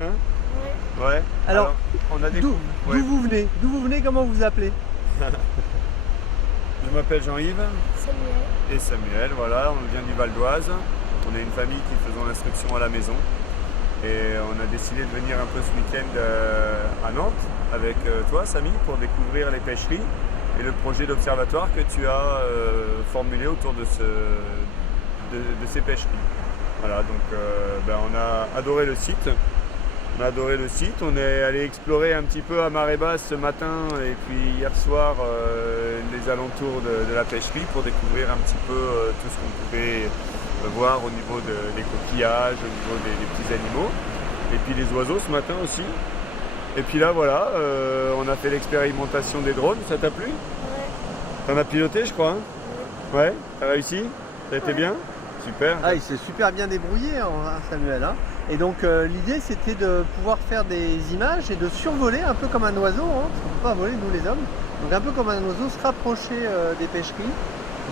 Hein? Ouais. Ouais. Alors, on a des D'où ouais. vous venez? D'où vous venez? Comment vous vous appelez? Je m'appelle Jean-Yves Samuel. et Samuel, voilà, on vient du Val d'Oise. On est une famille qui faisons l'inscription à la maison. Et on a décidé de venir un peu ce week-end à Nantes avec toi, Samy, pour découvrir les pêcheries et le projet d'observatoire que tu as formulé autour de ces pêcheries. Voilà, donc on a adoré le site. On est allé explorer un petit peu à marée basse ce matin et puis hier soir les alentours de la pêcherie pour découvrir un petit peu tout ce qu'on pouvait voir au niveau des coquillages, au niveau des petits animaux. Et puis les oiseaux ce matin aussi. Et puis là voilà, on a fait l'expérimentation des drones, ça t'a plu? Ouais. T'en as piloté je crois, hein? Ouais, t'as réussi? Ça a été bien? Super. Ah, il s'est super bien débrouillé, hein, Samuel. Hein. Et donc l'idée c'était de pouvoir faire des images et de survoler un peu comme un oiseau, hein, parce qu'on ne peut pas voler nous les hommes. Donc un peu comme un oiseau, se rapprocher des pêcheries,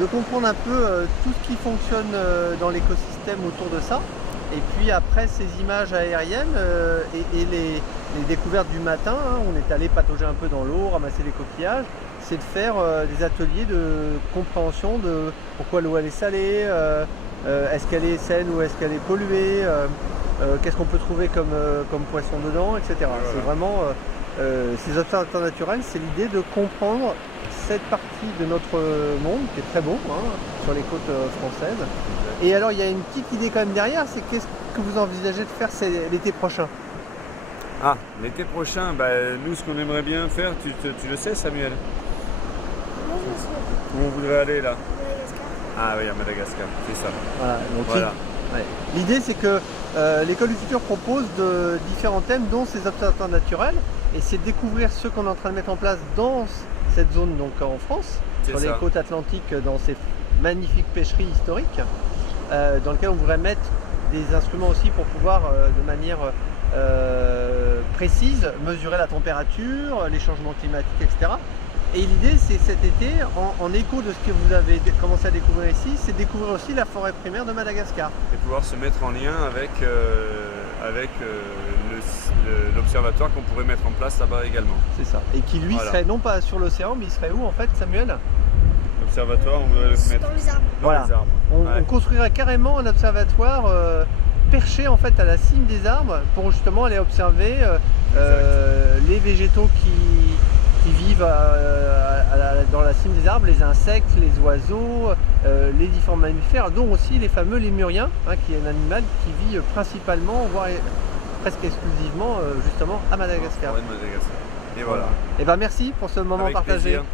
de comprendre un peu tout ce qui fonctionne dans l'écosystème autour de ça. Et puis après ces images aériennes et les découvertes du matin, hein, on est allé patauger un peu dans l'eau, ramasser les coquillages, c'est de faire des ateliers de compréhension de pourquoi l'eau elle est salée, est-ce qu'elle est saine ou est-ce qu'elle est polluée, qu'est-ce qu'on peut trouver comme poisson dedans, etc. Voilà. C'est vraiment ces observateurs naturels, c'est l'idée de comprendre cette partie de notre monde qui est très beau, hein, sur les côtes françaises. Et alors il y a une petite idée quand même derrière, c'est qu'est-ce que vous envisagez de faire l'été prochain? Ah, l'été prochain, nous ce qu'on aimerait bien faire, tu le sais Samuel? Moi, je suis Où on voudrait aller là? à Madagascar. Ah oui, à Madagascar, c'est ça. Voilà, donc Voilà. ouais. L'idée c'est que l'école du futur propose de différents thèmes dont ces observateurs naturels, et c'est de découvrir ce qu'on est en train de mettre en place dans cette zone donc en France, sur les côtes atlantiques, dans ces magnifiques pêcheries historiques, dans lesquelles on voudrait mettre des instruments aussi pour pouvoir de manière précise mesurer la température, les changements climatiques, etc. Et l'idée, c'est cet été, en écho de ce que vous avez commencé à découvrir ici, c'est de découvrir aussi la forêt primaire de Madagascar. Et pouvoir se mettre en lien avec l'observatoire qu'on pourrait mettre en place là-bas également. C'est ça. Et qui lui serait non pas sur l'océan, mais il serait où en fait, Samuel? L'observatoire, on voudrait le mettre Dans les arbres. dans Voilà. les arbres. On construirait carrément un observatoire perché en fait à la cime des arbres pour justement aller observer les végétaux qui vivent dans la cime des arbres, les insectes, les oiseaux, les différents mammifères, dont aussi les fameux lémuriens, hein, qui est un animal qui vit principalement, voire presque exclusivement justement à Madagascar. Ouais, Madagascar. Et voilà. Et ben merci pour ce moment Avec partagé. plaisir.